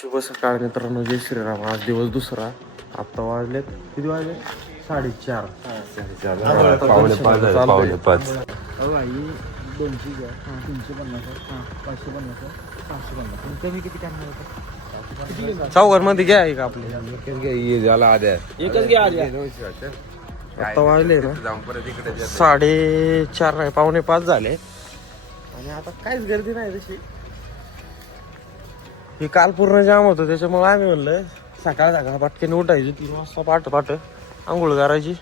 शुभ सकाळ मित्रांनो, जय श्रीराम. आज दिवस दुसरा. आता वाजलेत किती वाजले? 4:30. पावणे पाच. अहो आई 200 घ्या, 350, 550, 650. कमी किती करणार होता? चौघर मध्ये घ्या एक आपले. एकच घ्या आधी. आता वाजले ना 4:30 नाही, 4:45 झाले. आणि आता काहीच गर्दी नाही तशी. ही काल पूर्ण जाम होतं, त्याच्यामुळे आम्ही म्हणलं सकाळ पटकन उठायची 3 वाजता पाठ आंघोळ करायची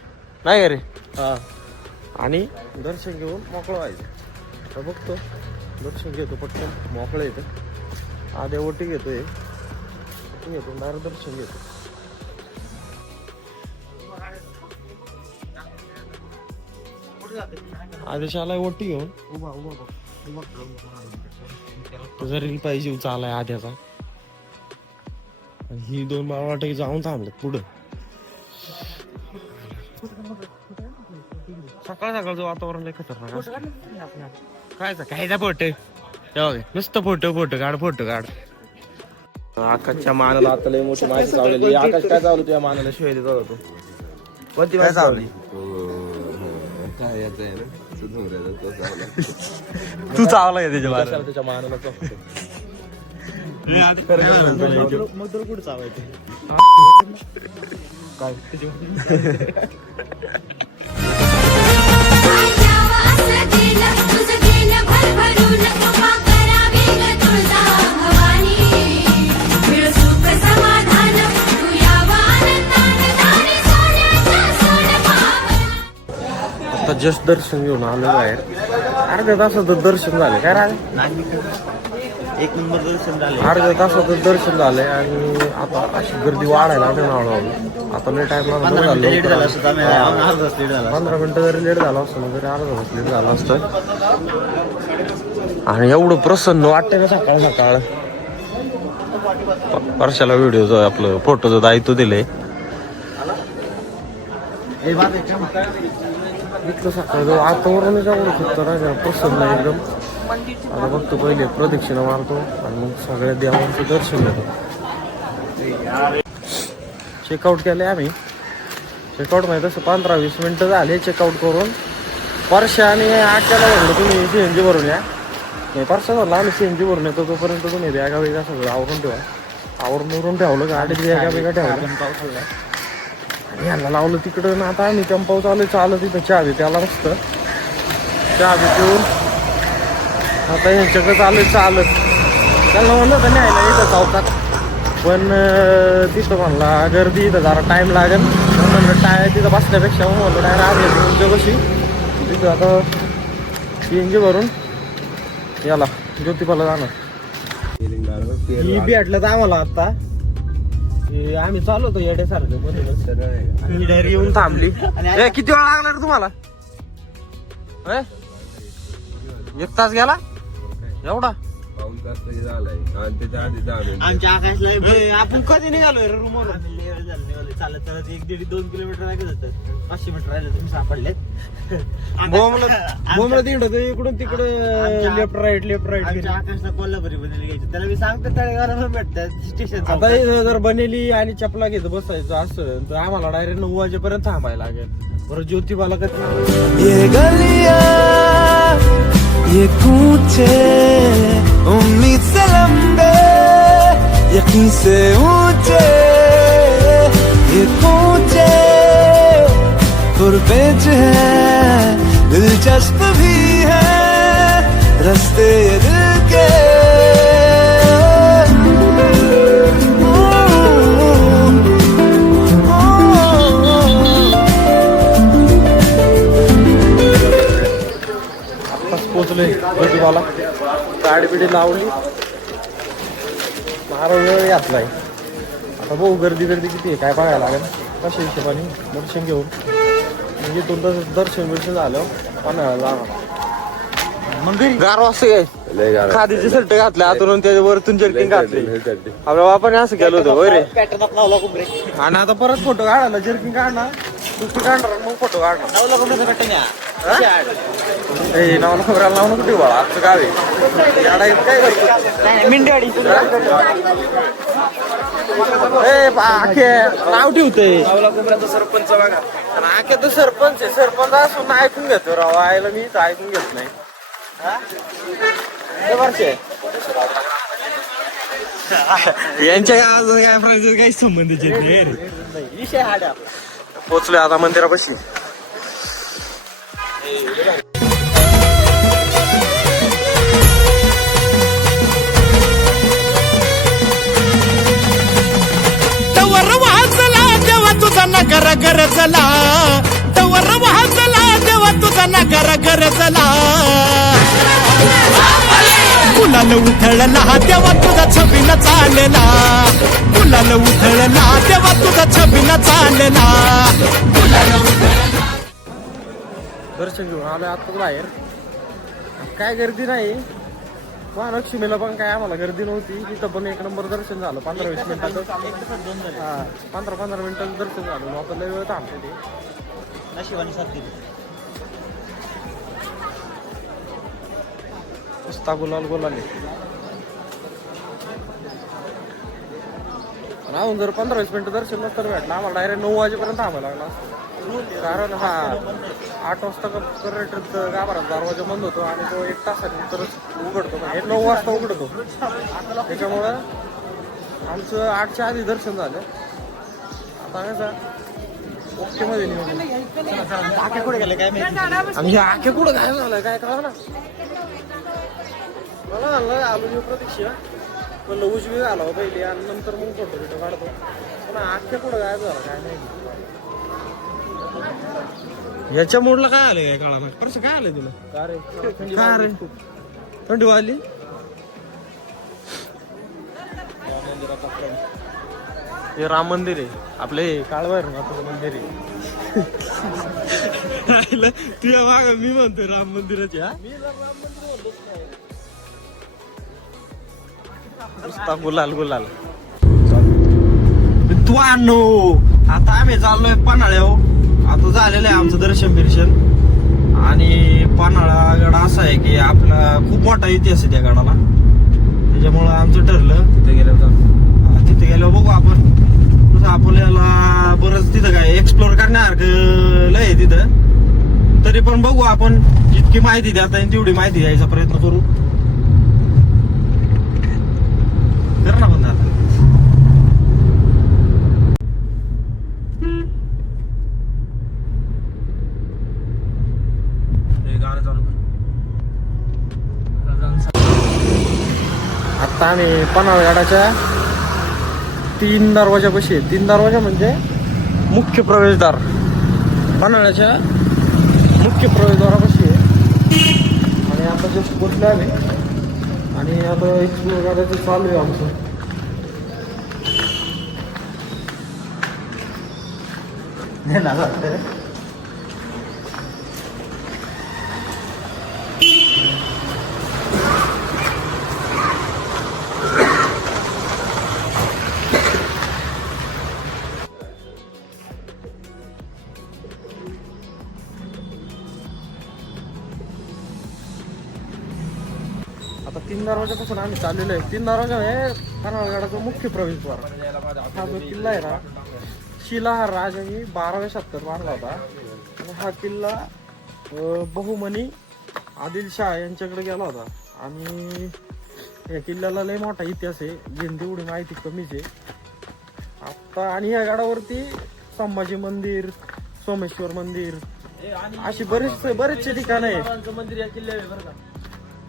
नाही का रे. हा, आणि दर्शन घेऊन मोकळं व्हायचं. आता बघतो, दर्शन घेतो पटकन, मोकळं येतं. आधी ओटी घेतोय, डायरेक्ट दर्शन घेतो. आदेशाला ओटी घेऊन उभा जरी पाहिजे चालाय आद्याचा. ही 2 बाळवाटे जाऊन थांबलेत पुढं. सकाळचं वातावरण लय खतरनाक. कायचा फोटो नुसतं फोटो काढ. आकाशच्या मानाला आता लय मोठी माहिती चावलेली. आकाश काय चावलं तुझ्या मानाला? शिवाय देत होतो. कोणती माहिती चावली? तू चावला का त्याच्या मानाला? मग तर कुठं चावायचं? काय आता जस्ट दर्शन घेऊन आलो बाहेर. अर्ध्या तासाचं दर्शन झाले. काय राहिले? 1 नंबर दर्शन झाले. अर्ध्या तासाचं दर्शन झालंय. आणि आता अशी गर्दी वाढायला लागली हळूहळू. आता लय टाइम लागला. 15 मिनिटं जरी लेट झाला असतं ना, तरी अर्धा तास लेट झाला असतं. आणि एवढं प्रसन्न वाटतंय ना सकाळ वर्षाला व्हिडिओचं आपलं फोटोचं दायित्व दिलंय. इतकं सकाळचं वातावरणच एवढं खतरनाक प्रसन्न एकदम. आता बघतो, पहिले प्रदक्षिणा मारतो आणि मग सगळ्या देवांचं दर्शन घेतो. चेकआउट केले आम्ही. चेकआउट माहिती तसं 15-20 मिनिटं झाले चेकआउट करून. परशा आणि आट्याला म्हणलं तुम्ही CNG भरून या. नाही, परशा म्हणला आम्ही CNG भरून येतो, तोपर्यंत तुम्ही बॅगा वेगा सगळं आवरून ठेवा. आवरून ठेवलं, गाडीत बॅगा वेगा ठेवलं. याला लावलं तिकडं. आता आम्ही चंपाव चालत तिथं चहा बी त्याला मस्त चहा बी पिऊन आता यांच्याकडे चालत त्याला म्हणलं होतं न्यायला इथं चौकात, पण तिथं म्हणला गर्दी, इथं जरा टाइम लागेल. म्हणलं तिथं बसण्यापेक्षा म्हणलं डायरेक्ट आम्ही तुमच्या कशी तिथं आता CNG भरून याला ज्योतिबाला जाणार. ही भेटलं तर आम्हाला आता. आम्ही चालू होतो येड्यासारखं, डायरी येऊन थांबली. किती वेळ लागला रे तुम्हाला? 1 तास गेला एवढा? आमच्या आकाशला आपण कधी निघालोय रूमवर? चालत 1-1.5-2 किलोमीटर लागत होतं. 500 मीटर राहिलं तुम्ही सापडले. बोमला तिकडं इकडून तिकडे लेफ्ट राईट. आकाशला कोल्हापुरी बनेली घ्यायची. त्याला मी सांगतो तळेगावला भेटतात स्टेशन. आता जर बनेली आणि चपला घेत बसायचं असं तर आम्हाला डायरेक्ट 9 वाजेपर्यंत थांबायला लागेल. बरं ज्योतिबाला कधी ये गलियां ये कूचे उम्मीद से लंबे यकीन से ऊंचे ये कूचे गुरबेज है दिलचस्प भी है रास्ते ये दिल के. पोचलोय ज्योतिबाला. गाडी बिडी लावली, मारा वेळ घातलाय. आता बघू गर्दी किती आहे काय बघायला लागेल. कशा हिशोबाने दर्शन घेऊन म्हणजे तुमचं दर्शन झालं पन्हाळ्याला जाणार. मग गार वाजता काय खादीचे शर्ट घातले आतून, त्याच्या वरतून जर्किंग घातली. आपल्या बापाने असं केलं होतं होय रे. पॅटर्न लावला कुंबरे. आणि आता परत फोटो काढायला जर्किंग काढणार तू काढणार मग फोटो काढणार. 9 लाख रुपयाचं भेटेल या. ए नावाला खबराला लावू नको देऊ बाळा, आजचं गाव आहे. याडा येत काय करतो? मिंडेवाडी. ए आखे नाव ठेवते. सरपंच बघा. आखे तर सरपंच आहे. सरपंच असून ऐकून घेतो राव. आयला मी तर ऐकून घेत नाही. यांच्या अजून काय फ्रायचं काही संबंधित विषय हाडा. पोचलोय आता मंदिरापाशी. तवर वाजला देवा तुझा नगर गरजला, तवर वाजला देवा तुझा नगर गरजला. गुलाल उधळला देवा तुझा छबिना चालला, गुलाल उधळला देवा तुझा छबिना चालला. दर्शन घेऊन आलो आताच बाहेर. काय गर्दी नाही. महालक्ष्मीला पण काय आम्हाला गर्दी नव्हती. तिथं पण एक नंबर दर्शन झालं. 15-20 मिनिटाचं. हा 15-15 मिनिटाचं दर्शन झालं. आता लय वेळ थांबते ते. नशिबाने साथ दिली. नुसता गुलाल गुलाले. राहून जर 15-20 मिनिटं दर्शन नसतं भेटलं आम्हाला डायरेक्ट 9 वाजेपर्यंत थांबायला लागला. कारण 8 वाजता करेक्ट गाभारात दरवाजा बंद होतो आणि तो 1 तासानंतरच उघडतो. हे 9 वाजता उघडतो. त्याच्यामुळं आमचं 8च्या आधी दर्शन झालं. आता कसं ओके मध्ये आखे कुठे गेले काय माहिती. आणि हे आखे कुठं गायब झालं काय कळलं ना. मला झालं आलो मी प्रतीक्षा पण उजवी घालावं पहिले आणि नंतर मग फोटो बिटो काढतो. पण आखे कुठं गायब झालं काय नाही. याच्या मोडला काय आलं काय काळा माहिती परत काय आलंय तुला. काय रे थंडी वाजली. हे राम मंदिर आहे आपलं. हे काळवायर मंदिर आहे. तुझ्या माग मी म्हणतोय राम मंदिराच्या. नुसता गुलाल गुलाल. तू आणू आता आम्ही चाललोय पन्हाळ्यावर. आता झालेलं आहे आमचं दर्शन बिर्शन. आणि पन्हाळा गड असा आहे की आपला खूप मोठा इतिहास आहे त्या गडाला. त्याच्यामुळं आमचं ठरलं तिथे गेल्यावर बघू आपण. तसं आपल्याला बरंच तिथं काय एक्सप्लोर करण्यासारखं लय आहे तिथं. तरी पण बघू आपण जितकी माहिती द्याता येईल तेवढी माहिती द्यायचा प्रयत्न करू. कर ना बंद आता. आता आम्ही पन्हाळगडाच्या 3 दरवाजापाशी आहे. 3 दरवाजा म्हणजे मुख्य प्रवेशद्वार. पन्हाळ्याच्या मुख्य प्रवेशद्वारापाशी आहे. आणि आता जस्ट पोचले आम्ही आणि आता एक्सप्लोर करायचं चालू आहे आमचं. आता 3 दरवाजापासून आम्ही चाललेलो आहे. 3 दरवाजा हे पन्हाळगडाचा मुख्य प्रवेशद्वार. हा जो किल्ला आहे ना शिलाहार राजांनी 12व्या शतकात बांधला होता. आणि हा किल्ला बहुमनी आदिलशाह यांच्याकडे गेला होता. आणि या किल्ल्याला लय मोठा इतिहास आहे. घेऊन तेवढी माहिती कमीच आहे आता. आणि या गडावरती संभाजी मंदिर, सोमेश्वर मंदिर अशी बरेचसे ठिकाण आहे. मंदिर या किल्ल्यावर बरं का.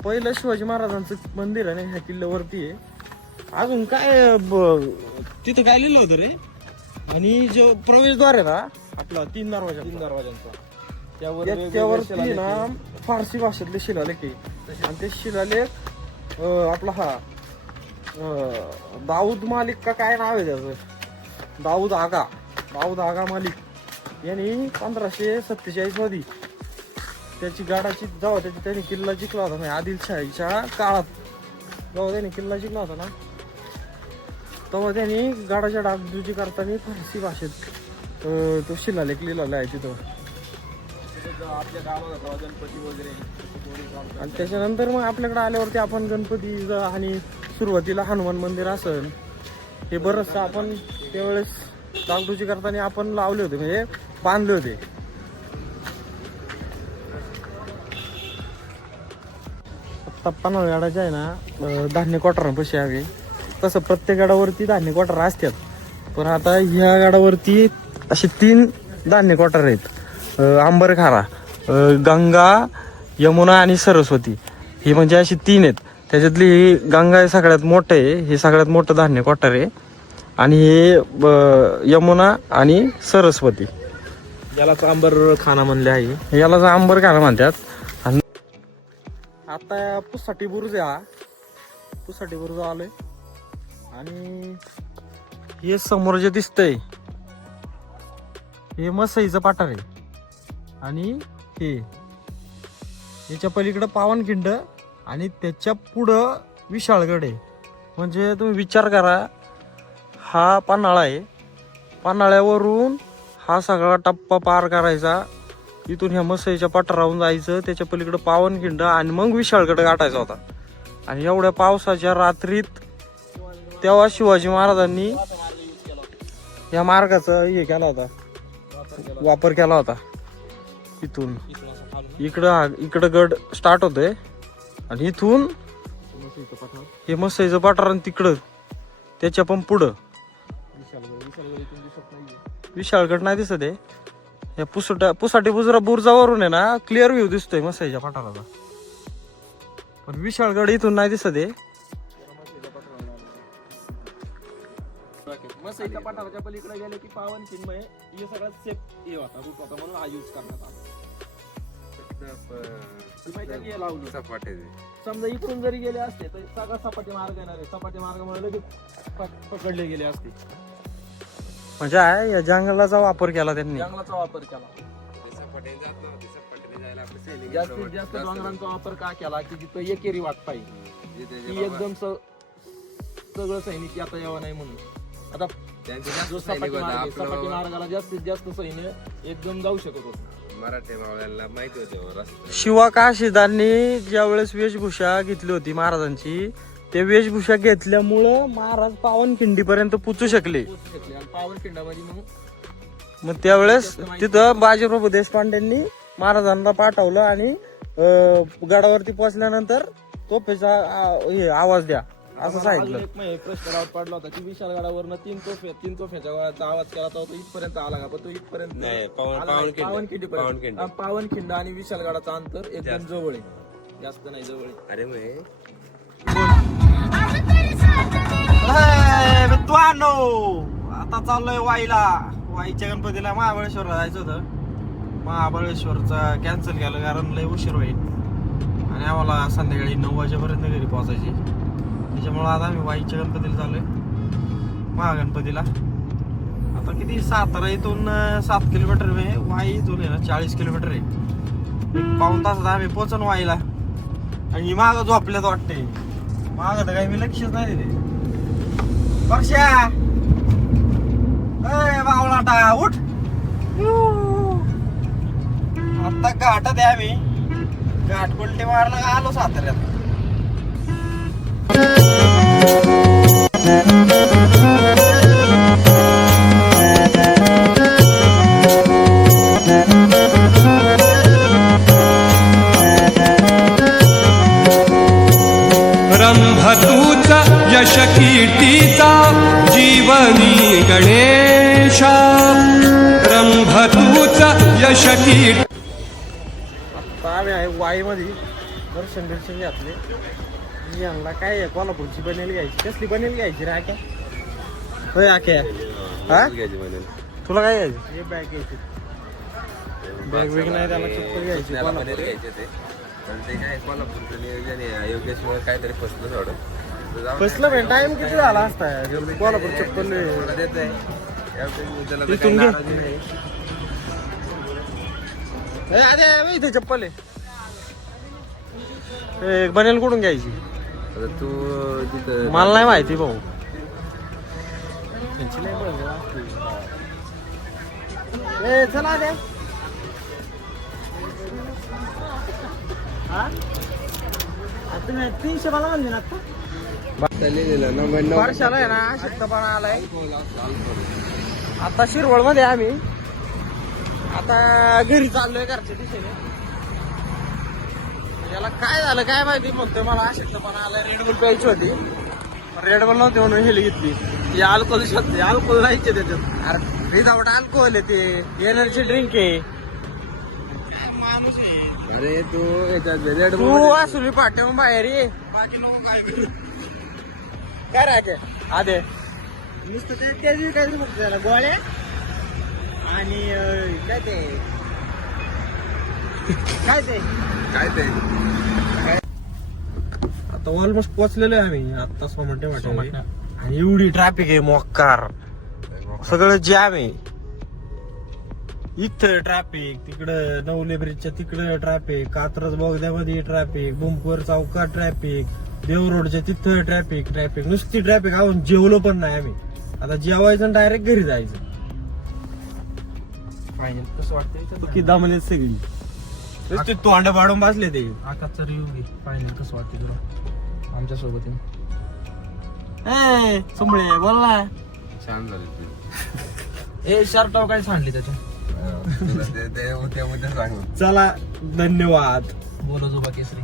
पहिलं शिवाजी महाराजांचं मंदिर आहे ह्या किल्ल्यावरती आहे. अजून काय तिथं काय लिहिलं होतं रे. आणि जो प्रवेशद्वार आहे ना आपला 3 दरवाजांचा त्यावरती ना फारसी भाषेतले शिलालेख आहे. आणि ते शिलालेख आपला हा दाऊद मालिक का काय नाव आहे त्याचं. दाऊद आगा मालिक यांनी 1547 मध्ये त्याची गडाची जेव्हा त्याने किल्ला जिंकला होता ना आदिलशाहीच्या काळात. जेव्हा त्याने किल्ला जिंकला होता ना तेव्हा त्यांनी गडाच्या डागडुजी करताना फारसी भाषेत तो शिलालेख लिहिलेला आहे तिथं. आपल्या गावाला गणपती वगैरे आणि त्याच्यानंतर मग आपल्याकडे आल्यावरती आपण गणपती आणि सुरुवातीला हनुमान मंदिर असेल हे बरंचसं आपण त्यावेळेस डागडुजी करताना आपण लावले होते, म्हणजे बांधले होते. आत्ता पन्हाळगडाच्या आहे ना धान्य क्वार्टरांपाशी हवे, तसं प्रत्येक गडावरती धान्य क्वार्टर असतात, पण आता ह्या गडावरती असे 3 धान्य क्वार्टर आहेत. आंबरखारा, गंगा, यमुना आणि सरस्वती, ही म्हणजे अशी 3 आहेत. त्याच्यातली ही गंगा हे सगळ्यात मोठं आहे, हे सगळ्यात मोठं धान्य क्वार्टर आहे. आणि हे यमुना आणि सरस्वती यालाच आंबर खाना म्हणले आहे. याला आंबरखाना म्हणतात. आणि आता पुसाठी बुरुज आहे, हा पुसाठी बुरुज आलोय. आणि हे समोर जे दिसतंय हे मसईचं पाठार आहे. आणि हे याच्या पलीकडं पावनखिंड आणि त्याच्या पुढं विशाळगड आहे. म्हणजे तुम्ही विचार करा, हा पन्हाळा आहे, पन्हाळ्यावरून हा सगळा टप्पा पार करायचा, इथून ह्या मसईच्या पाठारावून जायचं, त्याच्या पलीकडं पावनखिंड आणि मग विशाळगड गाठायचा होता. आणि एवढ्या पावसाच्या रात्रीत तेव्हा शिवाजी महाराजांनी या मार्गाचा वापर केला होता. इथून इकडं गड स्टार्ट होतोय आणि इथून हे मसईचं पठार आणि तिकडं त्याच्या पण पुढं विशाळगड नाही दिसत आहे. या पुसाठी बुर्जावरून आहे ना क्लिअर व्ह्यू दिसतोय मसईच्या पठाराचा, पण विशाळगड इथून नाही दिसत आहे. मसईच्या पठाराच्या पलीकडे गेले की पावनखिंड हे सगळ्यात सेफ हे होता, रूट होता, म्हणून हा यूज करण्यात आला. समजा इकडून जरी गेले असते तर सगळा सपाटी मार्ग येणार आहे, सपाटी मार्गामुळे लगेच पकडले गेले असते. म्हणजे आहे या जंगलाचा वापर केला त्यांनी, जंगलाचा वापर केला. जास्तीत जास्त डोंगरांचा वापर का केला की जिथं एकेरी वाट पाहिजे, ती एकदम सगळं सैनिक आता यावं नाही म्हणून. आता जो सपाटी मार्गाला जास्तीत जास्त सैन्य एकदम जाऊ शकत होत. मराठी मावळ्यांना माहिती होते. शिवाकाशीदांनी ज्यावेळेस वेशभूषा घेतली होती महाराजांची, ते वेशभूषा घेतल्यामुळं महाराज पावनखिंडीपर्यंत पोचू शकले. आणि पावनखिंडामध्ये मग त्यावेळेस तिथं बाजीप्रभू देशपांडेंनी महाराजांना पाठवलं आणि गडावरती पोहोचल्यानंतर तोफेचा आवाज द्या असं सांगितलं. एक प्रश्न रावत पडला होता की विशाल गडावरनं 3 तोफ्याच्या गोळ्याचा आवाज केला होता, तो इथपर्यंत आला का? पण तो इथपर्यंत पावनखिंड आणि विशाल गडाचं अंतर एकदम जवळ आहे, जास्त नाही जवळ आहे. अरे मग आता चाललोय वाईच्या गणपतीला महाबळेश्वरला जायचं होतं. महाबळेश्वरचा कॅन्सल केलं कारण लय उशीर होईल आणि आम्हाला संध्याकाळी 9 वाजेपर्यंत घरी पोहोचायची. त्याच्यामुळं आता आम्ही वाईच्या गणपतीला चाललोय, महागणपतीला. आता किती सातारा इथून 7 किलोमीटर आहे, वाई इथून आहे ना 40 किलोमीटर आहे. 1 पाऊण तासात आम्ही पोहोचून वाईला. आणि मागं झोपल्यात वाटते, मागं तर काही मी लक्षच नाही दिले. वर्षा बावळाटा उठ, आता घाटात आहे आम्ही, घाट पलटी मारला आलो साताऱ्यात. रंभतूचा यश कीर्तीचा जीवनी गणेशा, रंभतूचा यश कीर्ती. आता आम्ही आहे वाईमध्ये दर्शन घातले. मी यांना काय कोल्हापूरची बनेल घ्यायची, कसली बनेल घ्यायची रे आख्या? होय आख्या, हा तुला काय घ्यायची? हे बॅग घ्यायची, बॅग वेग नाही, त्याला चप्पल घ्यायची. ते काय कोल्हापूरचं नियोजन आहे, योगेश्वर काहीतरी फसलं थोडं. फसलं म्हणजे टाइम किती झाला असता कोल्हापूर चप्पल देत आहे इथून घे. अरे इथे चप्पल आहे, बनेल कुठून घ्यायची? तू तिथं मला नाही माहिती भाऊ. ए चला दे हा तुम्ही 300 मला म्हणले ना आता वर्षाला आहे ना अशक्तपणा आलाय. आता शिरवळ मध्ये आम्ही आता घरी चाललोय घरच्या दिशेने. याला काय झालं काय माहिती, म्हणतोय मला अशक्तपणा आलाय. रेडबुल प्यायची होती, रेडबुल नव्हती म्हणून हेली घेतली. हे अल्कोहोल शकते, अल्कोहोल नाहीचे त्याच्यात. अरे विदाउट अल्कोहोल आहे ते, एनर्जी ड्रिंक आहे. अरे तू याच्यात तू वासुली पाठवून बाहेर ये, बाकी नको काय करू. काय राहते आधे नुसतं त्या दिवशी काय म्हणतो त्याला गोळ्या आणि काय ते काय ते आता ऑलमोस्ट पोहोचलेलो आहे आम्ही आता सोमटे वाटे. आणि एवढी ट्रॅफिक आहे मोक्कार, सगळं जॅम आहे. इथं ट्रॅफिक, तिकडं नवले ब्रिजच्या तिकडं ट्रॅफिक, कात्रज बोगद्यामध्ये ट्रॅफिक, बुंपूर चौकात ट्रॅफिक, देव रोडच्या तिथं ट्रॅफिक नुसती ट्रॅफिक. आहोत जेवलो पण नाही आम्ही. आता जेवायचं डायरेक्ट घरी जायचं. फायनल कसं वाटतंय की दमले सगळी नुसते तोंड पाडून बसले ते. आकाशचा रिव्ह्यू घे. फायनल कसं वाटतंय तुला आमच्या सोबत ए सुंबळे बोल ना. छान झालं तू. ए शर्टावर काय सांडली त्याच्या तुला ते उद्या सांगू. चला धन्यवाद. बोलो जोबा केसरी.